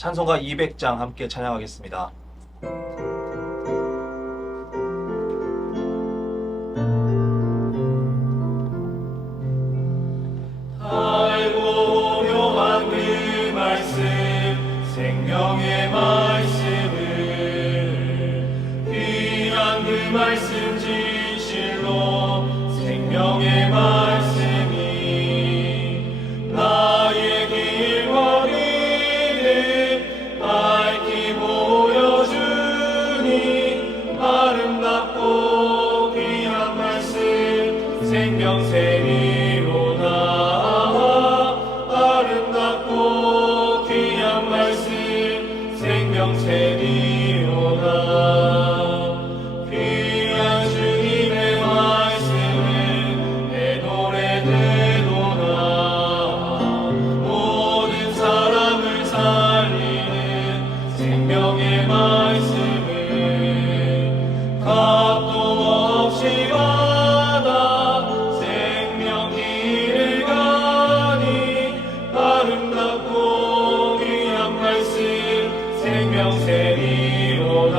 찬송가 200장 함께 찬양하겠습니다. 알고 묘한 그 말씀 생명의 말씀을 귀한 그 말씀 진실로 생명의 말씀이 나의 길거리를 밝히 보여주니 아름답고 귀한 말씀 생명샘이로다. 아름답고 귀한 말씀 생명샘이로다. 귀한 주님의 말씀은 내 노래 되도다. 모든 사람을 살리는 생명의 말씀을 값도 없이 받아 생명 길을 가니 아름답고 귀한 말씀 생명샘이로다.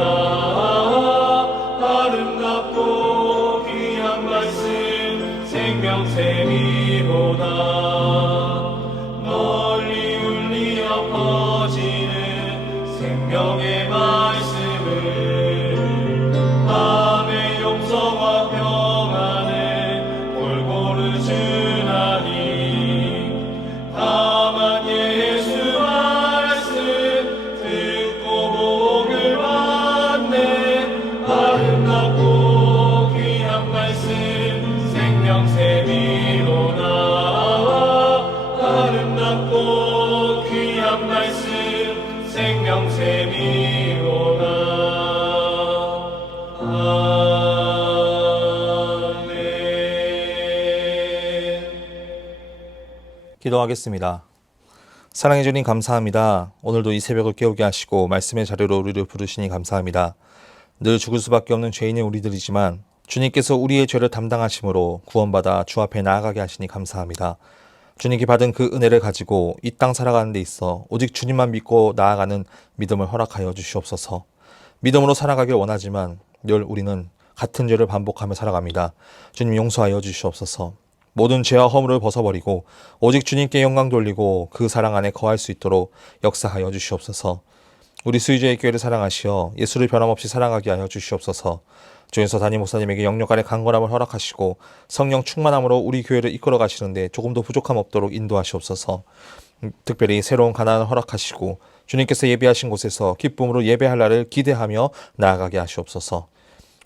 아름답고 귀한 말씀 생명샘이로다. 널리 울리어 퍼지는 생명의 말씀을 밤의 용서와 평안을 골고루 주나니 다만 예수 말씀 듣고 복을 받네. 아름답고 귀한 말씀 생명샘이로다. 아름답고 귀한 말씀 생명샘이로다. 아멘. 기도하겠습니다. 사랑해 주님 감사합니다. 오늘도 이 새벽을 깨우게 하시고 말씀의 자리로 우리를 부르시니 감사합니다. 늘 죽을 수밖에 없는 죄인의 우리들이지만 주님께서 우리의 죄를 담당하심으로 구원받아 주 앞에 나아가게 하시니 감사합니다. 주님께 받은 그 은혜를 가지고 이 땅 살아가는 데 있어 오직 주님만 믿고 나아가는 믿음을 허락하여 주시옵소서. 믿음으로 살아가길 원하지만 늘 우리는 같은 죄를 반복하며 살아갑니다. 주님 용서하여 주시옵소서. 모든 죄와 허물을 벗어버리고 오직 주님께 영광 돌리고 그 사랑 안에 거할 수 있도록 역사하여 주시옵소서. 우리 수의주의 교회를 사랑하시어 예수를 변함없이 사랑하게 하여 주시옵소서. 주에서 담임 목사님에게 영역간의 강건함을 허락하시고 성령 충만함으로 우리 교회를 이끌어 가시는데 조금도 부족함 없도록 인도하시옵소서. 특별히 새로운 가난을 허락하시고 주님께서 예배하신 곳에서 기쁨으로 예배할 날을 기대하며 나아가게 하시옵소서.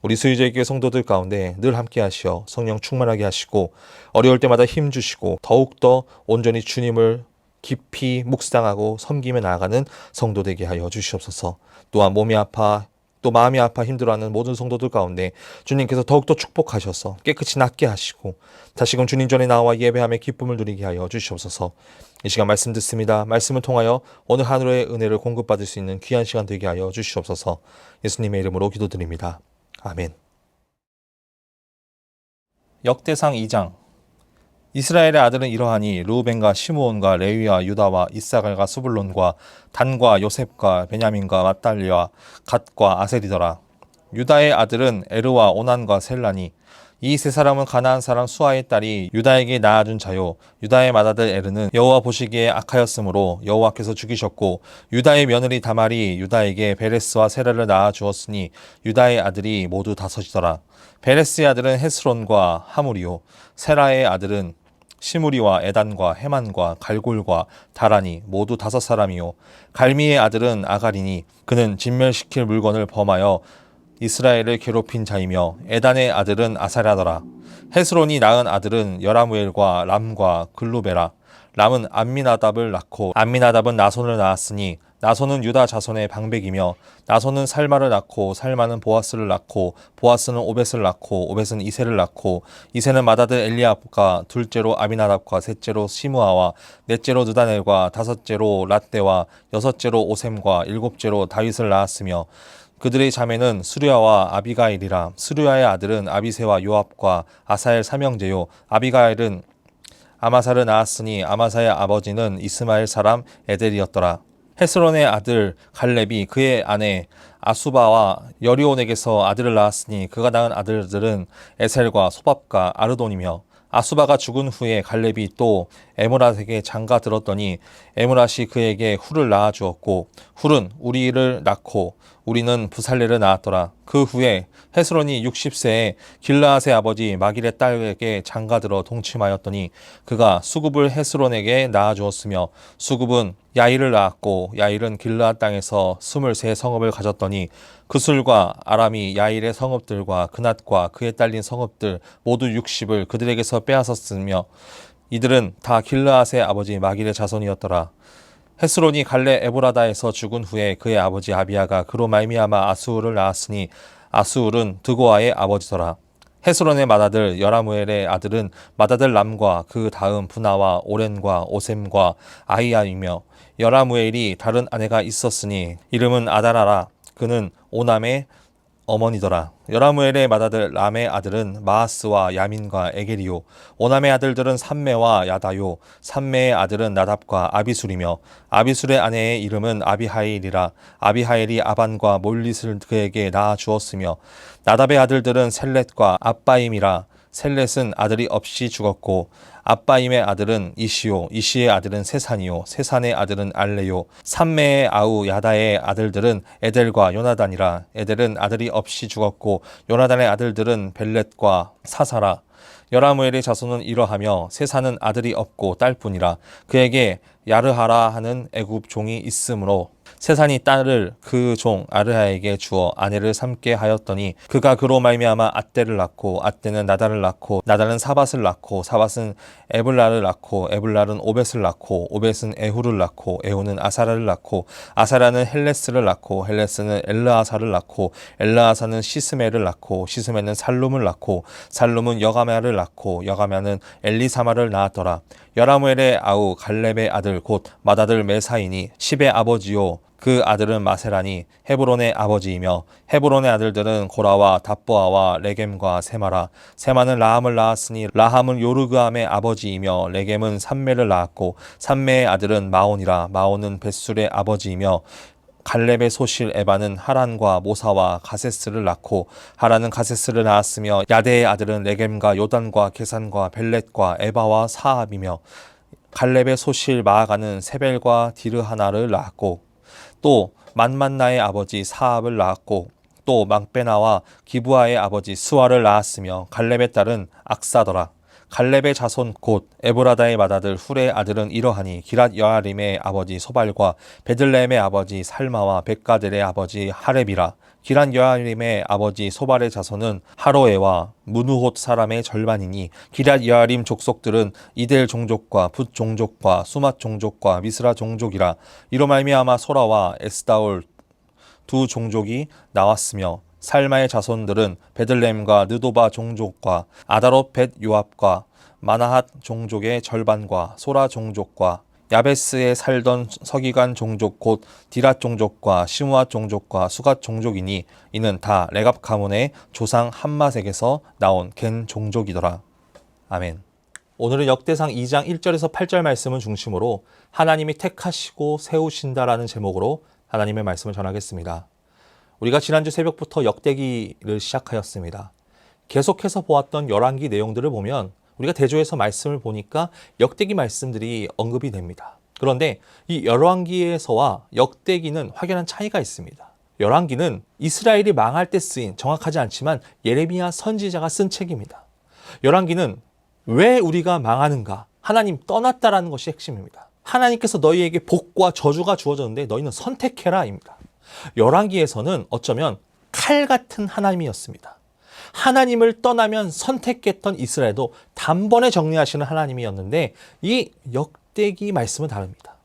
우리 수의주의 교회 성도들 가운데 늘 함께 하시어 성령 충만하게 하시고 어려울 때마다 힘 주시고 더욱더 온전히 주님을 깊이 묵상하고 섬기며 나아가는 성도 되게 하여 주시옵소서. 또한 몸이 아파 또 마음이 아파 힘들어하는 모든 성도들 가운데 주님께서 더욱더 축복하셔서 깨끗이 낫게 하시고 다시금 주님 전에 나와 예배함의 기쁨을 누리게 하여 주시옵소서. 이 시간 말씀 듣습니다. 말씀을 통하여 오늘 하루의 은혜를 공급받을 수 있는 귀한 시간 되게 하여 주시옵소서. 예수님의 이름으로 기도드립니다. 아멘. 역대상 2장. 이스라엘의 아들은 이러하니 르우벤과 시므온과 레위와 유다와 이사갈과 스불론과 단과 요셉과 베냐민과 맏달리와 갓과 아셀이더라. 유다의 아들은 에르와 오난과 셀라니 이 세 사람은 가나안 사람 수아의 딸이 유다에게 낳아준 자요. 유다의 맏아들 에르는 여호와 보시기에 악하였으므로 여호와께서 죽이셨고 유다의 며느리 다말이 유다에게 베레스와 세라를 낳아 주었으니 유다의 아들이 모두 다섯이더라. 베레스의 아들은 헤스론과 하무리요. 세라의 아들은 시무리와 에단과 헤만과 갈골과 다라니 모두 다섯 사람이요. 갈미의 아들은 아가리니 그는 진멸시킬 물건을 범하여 이스라엘을 괴롭힌 자이며 에단의 아들은 아사랴더라. 헤스론이 낳은 아들은 여라무엘과 람과 글루베라. 람은 암미나답을 낳고 암미나답은 나손을 낳았으니 나손은 유다 자손의 방백이며 나손은 살마를 낳고 살마는 보아스를 낳고 보아스는 오벳을 낳고 오벳은 이세를 낳고 이세는 맏아들 엘리압과 둘째로 아미나답과 셋째로 시므아와 넷째로 느다넬과 다섯째로 랏대와 여섯째로 오셈과 일곱째로 다윗을 낳았으며 그들의 자매는 수르야와 아비가일이라. 수르야의 아들은 아비새와 요압과 아사엘 삼형제요 아비가일은 아마사를 낳았으니 아마사의 아버지는 이스마엘 사람 에델이었더라. 헤스론의 아들 갈렙이 그의 아내 아수바와 여리온에게서 아들을 낳았으니 그가 낳은 아들들은 에셀과 소밥과 아르돈이며 아수바가 죽은 후에 갈렙이 또 에므랏에게 장가 들었더니 에므랏이 그에게 훌을 낳아 주었고 훌은 우리를 낳고 우리는 부살레를 낳았더라. 그 후에 헤스론이 60세에 길르앗의 아버지 마길의 딸에게 장가들어 동침하였더니 그가 수굽을 헤스론에게 낳아 주었으며 수굽은 야일을 낳았고 야일은 길르앗 땅에서 23성읍을 가졌더니 그술과 아람이 야일의 성읍들과 그낫과 그에 딸린 성읍들 모두 60을 그들에게서 빼앗았으며 이들은 다 길르앗의 아버지 마길의 자손이었더라. 헤스론이 갈레 에브라다에서 죽은 후에 그의 아버지 아비야가 그로 말미암아 아스울을 낳았으니 아스울은 드고아의 아버지더라. 헤스론의 맏아들 여라무엘의 아들은 맏아들 람과 그 다음 부나와 오렌과 오셈과 아이야이며 여라무엘이 다른 아내가 있었으니 이름은 아다라라. 그는 오남의 어머니더라. 여라무엘의 맏아들 람의 아들은 마하스와 야민과 에게리요. 오남의 아들들은 삼메와 야다요. 삼메의 아들은 나답과 아비술이며 아비술의 아내의 이름은 아비하일이라. 아비하일이 아반과 몰릿을 그에게 낳아 주었으며 나답의 아들들은 셀렛과 아빠임이라. 셀렛은 아들이 없이 죽었고 아빠임의 아들은 이시요, 이시의 아들은 세산이요, 세산의 아들은 알레요. 삼메의 아우 야다의 아들들은 에델과 요나단이라. 에델은 아들이 없이 죽었고 요나단의 아들들은 벨렛과 사사라. 여라무엘의 자손은 이러하며 세산은 아들이 없고 딸뿐이라. 그에게 야르하라 하는 애굽 종이 있으므로 세산이 딸을 그 종 아르하에게 주어 아내를 삼게 하였더니 그가 그로 말미암아 앗대를 낳고 앗대는 나달을 낳고 나달은 사밧을 낳고 사밧은 에블랄을 낳고 에블랄은 오벳을 낳고 오벳은 에후를 낳고 에후는 아사라를 낳고 아사라는 헬레스를 낳고 헬레스는 엘르아사를 낳고 엘르아사는 시스메를 낳고 시스메는 살룸을 낳고 살룸은 여가메를 낳고 여가메는 엘리사마를 낳았더라. 여라무엘의 아우 갈렙의 아들 곧 맏아들 메사이니 십의 아버지요 그 아들은 마세라니 헤브론의 아버지이며 헤브론의 아들들은 고라와 답보아와 레겜과 세마라. 세마는 라함을 낳았으니 라함은 요르그암의 아버지이며 레겜은 삼메를 낳았고 삼메의 아들은 마온이라. 마온은 벳술의 아버지이며 갈렙의 소실 에바는 하란과 모사와 가세스를 낳고 하란은 가세스를 낳았으며 야데의 아들은 레겜과 요단과 게산과 벨렛과 에바와 사압이며 갈렙의 소실 마아가는 세벨과 디르하나를 낳았고 또 만만나의 아버지 사압을 낳았고 또 막베나와 기부아의 아버지 스와를 낳았으며 갈렙의 딸은 악사더라. 갈렙의 자손 곧 에브라다의 맏아들 훌의 아들은 이러하니 기랏 여아림의 아버지 소발과 베들레헴의 아버지 살마와 백가델의 아버지 하렙이라. 기랏 여아림의 아버지 소발의 자손은 하로에와 무누톳 사람의 절반이니 기랏 여아림 족속들은 이델 종족과 붓 종족과 수맛 종족과 미스라 종족이라. 이로 말미암아 소라와 에스다올 두 종족이 나왔으며 살마의 자손들은 베들레헴과 느도바 종족과 아다롯 벳 요압과 마나핫 종족의 절반과 소라 종족과 야베스에 살던 서기관 종족 곧 디랏 종족과 시므앗 종족과 수갓 종족이니 이는 다 레갑 가문의 조상 함맛에게서 나온 겐 종족이더라. 아멘. 오늘은 역대상 2장 1절에서 8절 말씀을 중심으로 하나님이 택하시고 세우신다라는 제목으로 하나님의 말씀을 전하겠습니다. 우리가 지난주 새벽부터 역대기를 시작하였습니다. 계속해서 보았던 열왕기 내용들을 보면 우리가 대조해서 말씀을 보니까 역대기 말씀들이 언급이 됩니다. 그런데 이 열왕기에서와 역대기는 확연한 차이가 있습니다. 열왕기는 이스라엘이 망할 때 쓰인, 정확하지 않지만 예레미야 선지자가 쓴 책입니다. 열왕기는 왜 우리가 망하는가? 하나님 떠났다라는 것이 핵심입니다. 하나님께서 너희에게 복과 저주가 주어졌는데 너희는 선택해라입니다. 열왕기에서는 어쩌면 칼 같은 하나님이었습니다. 하나님을 떠나면 선택했던 이스라엘도 단번에 정리하시는 하나님이었는데 이 역대기 말씀은 다릅니다.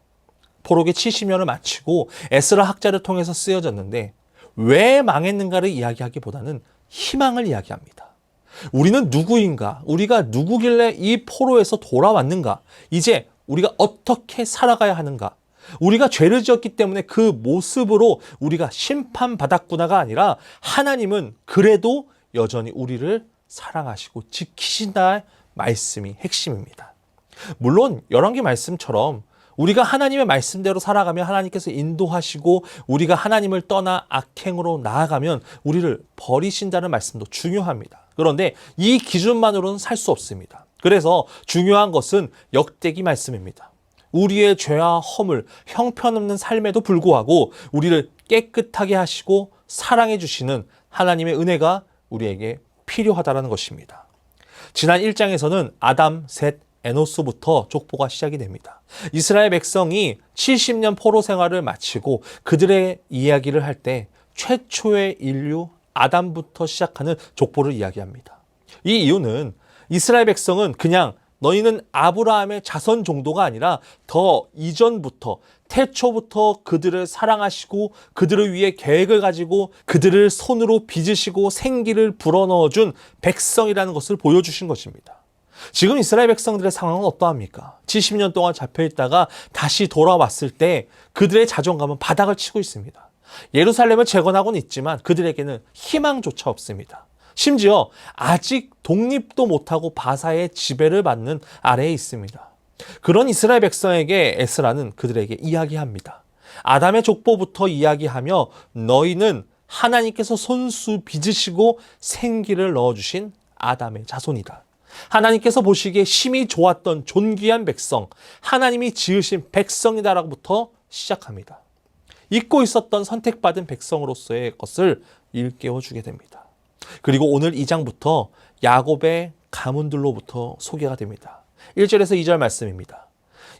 포로기 70년을 마치고 에스라 학자를 통해서 쓰여졌는데 왜 망했는가를 이야기하기보다는 희망을 이야기합니다. 우리는 누구인가? 우리가 누구길래 이 포로에서 돌아왔는가? 이제 우리가 어떻게 살아가야 하는가? 우리가 죄를 지었기 때문에 그 모습으로 우리가 심판받았구나가 아니라 하나님은 그래도 여전히 우리를 사랑하시고 지키신다의 말씀이 핵심입니다. 물론 열왕기 말씀처럼 우리가 하나님의 말씀대로 살아가면 하나님께서 인도하시고 우리가 하나님을 떠나 악행으로 나아가면 우리를 버리신다는 말씀도 중요합니다. 그런데 이 기준만으로는 살 수 없습니다. 그래서 중요한 것은 역대기 말씀입니다. 우리의 죄와 허물, 형편없는 삶에도 불구하고 우리를 깨끗하게 하시고 사랑해 주시는 하나님의 은혜가 우리에게 필요하다는 것입니다. 지난 1장에서는 아담, 셋, 에노스부터 족보가 시작이 됩니다. 이스라엘 백성이 70년 포로 생활을 마치고 그들의 이야기를 할 때 최초의 인류 아담부터 시작하는 족보를 이야기합니다. 이 이유는 이스라엘 백성은 그냥 너희는 아브라함의 자손 정도가 아니라 더 이전부터 태초부터 그들을 사랑하시고 그들을 위해 계획을 가지고 그들을 손으로 빚으시고 생기를 불어넣어준 백성이라는 것을 보여주신 것입니다. 지금 이스라엘 백성들의 상황은 어떠합니까? 70년 동안 잡혀있다가 다시 돌아왔을 때 그들의 자존감은 바닥을 치고 있습니다. 예루살렘을 재건하고는 있지만 그들에게는 희망조차 없습니다. 심지어 아직 독립도 못하고 바사의 지배를 받는 아래에 있습니다. 그런 이스라엘 백성에게 에스라는 그들에게 이야기합니다. 아담의 족보부터 이야기하며 너희는 하나님께서 손수 빚으시고 생기를 넣어주신 아담의 자손이다. 하나님께서 보시기에 심히 좋았던 존귀한 백성, 하나님이 지으신 백성이다라고부터 시작합니다. 잊고 있었던 선택받은 백성으로서의 것을 일깨워주게 됩니다. 그리고 오늘 2장부터 야곱의 가문들로부터 소개가 됩니다. 1절에서 2절 말씀입니다.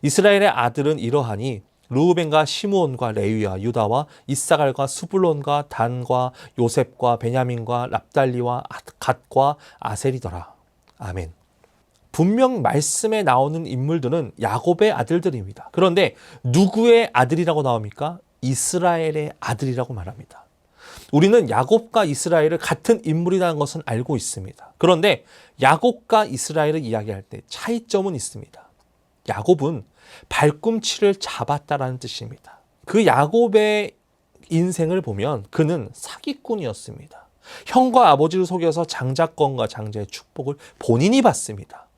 이스라엘의 아들은 이러하니 르우벤과 시므온과 레위와 유다와 이사갈과 스불론과 단과 요셉과 베냐민과 납달리와 갓과 아셀이더라. 아멘. 분명 말씀에 나오는 인물들은 야곱의 아들들입니다. 그런데 누구의 아들이라고 나옵니까? 이스라엘의 아들이라고 말합니다. 우리는 야곱과 이스라엘을 같은 인물이라는 것은 알고 있습니다. 그런데 야곱과 이스라엘을 이야기할 때 차이점은 있습니다. 야곱은 발꿈치를 잡았다라는 뜻입니다. 그 야곱의 인생을 보면 그는 사기꾼이었습니다. 형과 아버지를 속여서 장자권과 장자의 축복을 본인이 받습니다.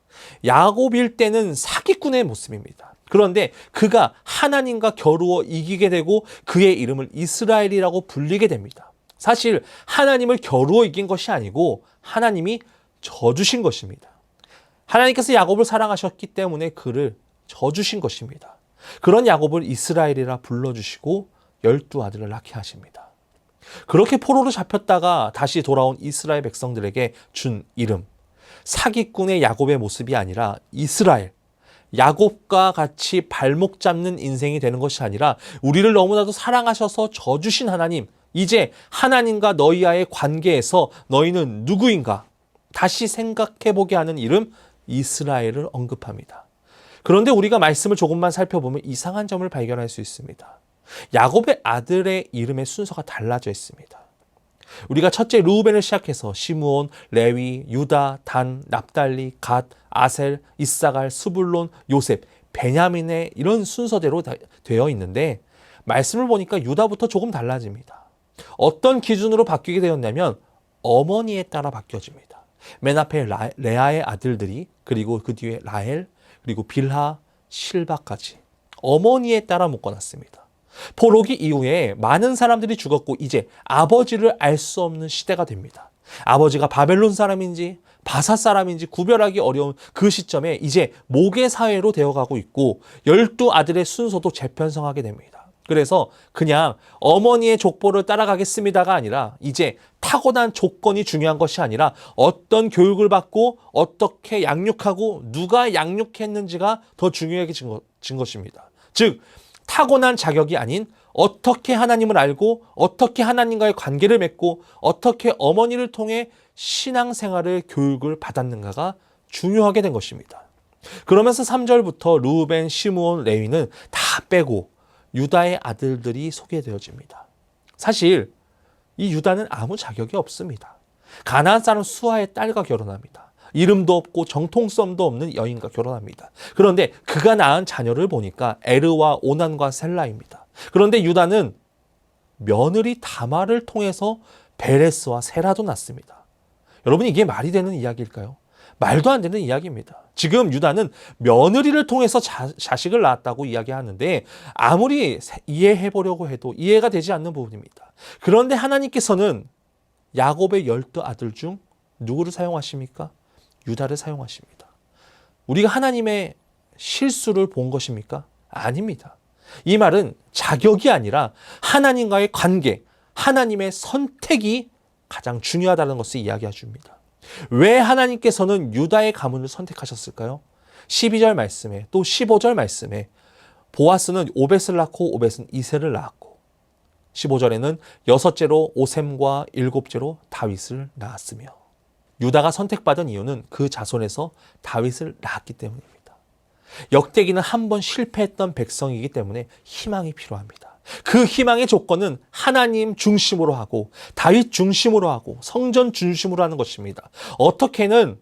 야곱일 때는 사기꾼의 모습입니다. 그런데 그가 하나님과 겨루어 이기게 되고 그의 이름을 이스라엘이라고 불리게 됩니다. 사실 하나님을 겨루어 이긴 것이 아니고 하나님이 져주신 것입니다. 하나님께서 야곱을 사랑하셨기 때문에 그를 져주신 것입니다. 그런 야곱을 이스라엘이라 불러주시고 12아들을 낳게 하십니다. 그렇게 포로로 잡혔다가 다시 돌아온 이스라엘 백성들에게 준 이름, 사기꾼의 야곱의 모습이 아니라 이스라엘, 야곱과 같이 발목 잡는 인생이 되는 것이 아니라 우리를 너무나도 사랑하셔서 져주신 하나님, 이제 하나님과 너희와의 관계에서 너희는 누구인가 다시 생각해보게 하는 이름 이스라엘을 언급합니다. 그런데 우리가 말씀을 조금만 살펴보면 이상한 점을 발견할 수 있습니다. 야곱의 아들의 이름의 순서가 달라져 있습니다. 우리가 첫째 르우벤을 시작해서 시므온, 레위, 유다, 단, 납달리, 갓, 아셀, 이사갈, 스불론, 요셉, 베냐민의 이런 순서대로 되어 있는데 말씀을 보니까 유다부터 조금 달라집니다. 어떤 기준으로 바뀌게 되었냐면 어머니에 따라 바뀌어집니다. 맨 앞에 레아의 아들들이 그리고 그 뒤에 라헬 그리고 빌하, 실바까지 어머니에 따라 묶어놨습니다. 포로기 이후에 많은 사람들이 죽었고 이제 아버지를 알 수 없는 시대가 됩니다. 아버지가 바벨론 사람인지 바사 사람인지 구별하기 어려운 그 시점에 이제 모계 사회로 되어가고 있고 12아들의 순서도 재편성하게 됩니다. 그래서 그냥 어머니의 족보를 따라가겠습니다가 아니라 이제 타고난 조건이 중요한 것이 아니라 어떤 교육을 받고 어떻게 양육하고 누가 양육했는지가 더 중요해진 것입니다. 즉 타고난 자격이 아닌 어떻게 하나님을 알고 어떻게 하나님과의 관계를 맺고 어떻게 어머니를 통해 신앙생활을 교육을 받았는가가 중요하게 된 것입니다. 그러면서 3절부터 르우벤, 시므온, 레위는 다 빼고 유다의 아들들이 소개되어집니다. 사실 이 유다는 아무 자격이 없습니다. 가나안 사람 수아의 딸과 결혼합니다. 이름도 없고 정통성도 없는 여인과 결혼합니다. 그런데 그가 낳은 자녀를 보니까 에르와 오난과 셀라입니다. 그런데 유다는 며느리 다말을 통해서 베레스와 세라도 낳습니다. 여러분 이게 말이 되는 이야기일까요? 말도 안 되는 이야기입니다. 지금 유다는 며느리를 통해서 자식을 낳았다고 이야기하는데 아무리 이해해 보려고 해도 이해가 되지 않는 부분입니다. 그런데 하나님께서는 야곱의 12아들 중 누구를 사용하십니까? 유다를 사용하십니다. 우리가 하나님의 실수를 본 것입니까? 아닙니다. 이 말은 자격이 아니라 하나님과의 관계, 하나님의 선택이 가장 중요하다는 것을 이야기해 줍니다. 왜 하나님께서는 유다의 가문을 선택하셨을까요? 12절 말씀에 또 15절 말씀에 보아스는 오벳을 낳고 오벳은 이새를 낳았고 15절에는 6째로 오셈과 7째로 다윗을 낳았으며 유다가 선택받은 이유는 그 자손에서 다윗을 낳았기 때문입니다. 역대기는 한 번 실패했던 백성이기 때문에 희망이 필요합니다. 그 희망의 조건은 하나님 중심으로 하고 다윗 중심으로 하고 성전 중심으로 하는 것입니다. 어떻게는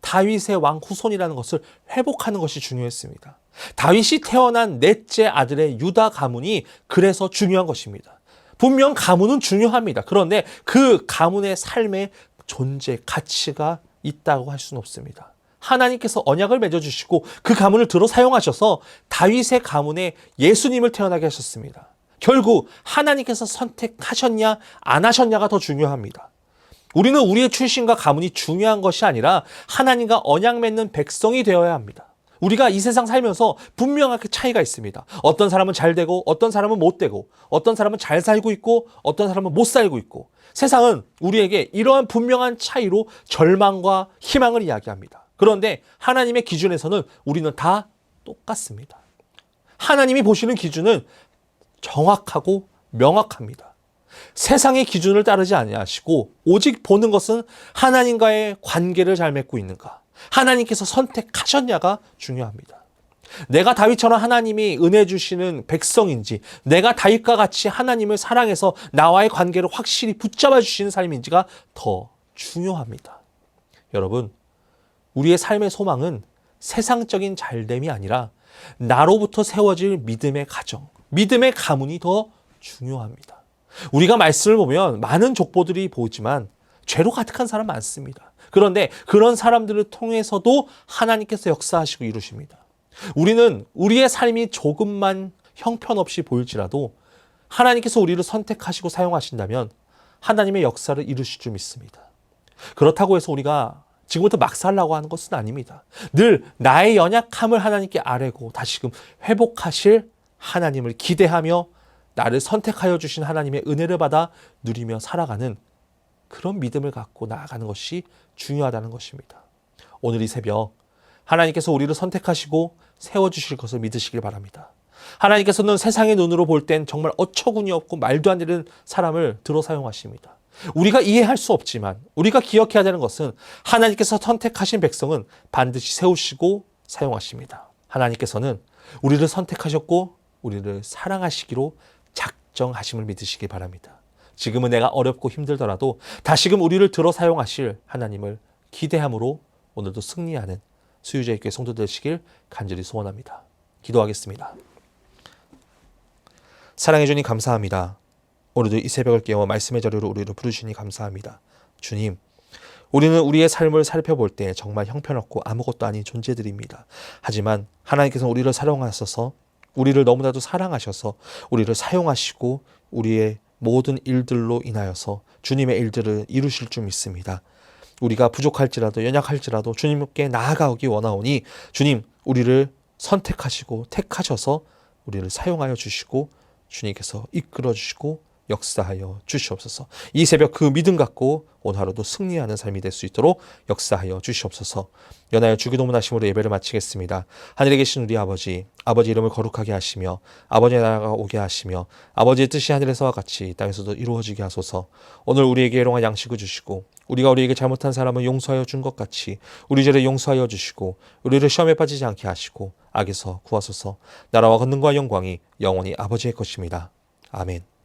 다윗의 왕 후손이라는 것을 회복하는 것이 중요했습니다. 다윗이 태어난 넷째 아들의 유다 가문이 그래서 중요한 것입니다. 분명 가문은 중요합니다. 그런데 그 가문의 삶의 존재, 가치가 있다고 할 수는 없습니다. 하나님께서 언약을 맺어주시고 그 가문을 들어 사용하셔서 다윗의 가문에 예수님을 태어나게 하셨습니다. 결국 하나님께서 선택하셨냐 안 하셨냐가 더 중요합니다. 우리는 우리의 출신과 가문이 중요한 것이 아니라 하나님과 언약 맺는 백성이 되어야 합니다. 우리가 이 세상 살면서 분명하게 차이가 있습니다. 어떤 사람은 잘 되고 어떤 사람은 못 되고 어떤 사람은 잘 살고 있고 어떤 사람은 못 살고 있고 세상은 우리에게 이러한 분명한 차이로 절망과 희망을 이야기합니다. 그런데 하나님의 기준에서는 우리는 다 똑같습니다. 하나님이 보시는 기준은 정확하고 명확합니다. 세상의 기준을 따르지 아니하시고 오직 보는 것은 하나님과의 관계를 잘 맺고 있는가, 하나님께서 선택하셨냐가 중요합니다. 내가 다윗처럼 하나님이 은혜 주시는 백성인지, 내가 다윗과 같이 하나님을 사랑해서 나와의 관계를 확실히 붙잡아 주시는 삶인지가 더 중요합니다. 여러분, 우리의 삶의 소망은 세상적인 잘됨이 아니라 나로부터 세워질 믿음의 가정, 믿음의 가문이 더 중요합니다. 우리가 말씀을 보면 많은 족보들이 보지만 죄로 가득한 사람 많습니다. 그런데 그런 사람들을 통해서도 하나님께서 역사하시고 이루십니다. 우리는 우리의 삶이 조금만 형편없이 보일지라도 하나님께서 우리를 선택하시고 사용하신다면 하나님의 역사를 이루실 줄 믿습니다. 그렇다고 해서 우리가 지금부터 막 살라고 하는 것은 아닙니다. 늘 나의 연약함을 하나님께 아뢰고 다시금 회복하실 하나님을 기대하며 나를 선택하여 주신 하나님의 은혜를 받아 누리며 살아가는 그런 믿음을 갖고 나아가는 것이 중요하다는 것입니다. 오늘 이 새벽 하나님께서 우리를 선택하시고 세워주실 것을 믿으시길 바랍니다. 하나님께서는 세상의 눈으로 볼 땐 정말 어처구니 없고 말도 안 되는 사람을 들어 사용하십니다. 우리가 이해할 수 없지만 우리가 기억해야 되는 것은 하나님께서 선택하신 백성은 반드시 세우시고 사용하십니다. 하나님께서는 우리를 선택하셨고 우리를 사랑하시기로 작정하심을 믿으시기 바랍니다. 지금은 내가 어렵고 힘들더라도 다시금 우리를 들어 사용하실 하나님을 기대함으로 오늘도 승리하는 수유자의 교회 성도 되시길 간절히 소원합니다. 기도하겠습니다. 사랑해 주님 감사합니다. 오늘도 이 새벽을 깨워 말씀의 자료로 우리를 부르시니 감사합니다. 주님, 우리는 우리의 삶을 살펴볼 때 정말 형편없고 아무것도 아닌 존재들입니다. 하지만 하나님께서 우리를 사랑하셔서 우리를 너무나도 사랑하셔서 우리를 사용하시고 우리의 모든 일들로 인하여서 주님의 일들을 이루실 줄 믿습니다. 우리가 부족할지라도 연약할지라도 주님께 나아가기 원하오니 주님, 우리를 선택하시고 택하셔서 우리를 사용하여 주시고 주님께서 이끌어 주시고 역사하여 주시옵소서. 이 새벽 그 믿음 갖고 오늘 하루도 승리하는 삶이 될 수 있도록 역사하여 주시옵소서. 연하여 주기도문 하심으로 예배를 마치겠습니다. 하늘에 계신 우리 아버지, 아버지 이름을 거룩하게 하시며 아버지의 나라가 오게 하시며 아버지의 뜻이 하늘에서와 같이 땅에서도 이루어지게 하소서. 오늘 우리에게 일용할 양식을 주시고 우리가 우리에게 잘못한 사람을 용서하여 준 것 같이 우리 죄를 용서하여 주시고 우리를 시험에 빠지지 않게 하시고 악에서 구하소서. 나라와 권능과 영광이 영원히 아버지의 것입니다. 아멘.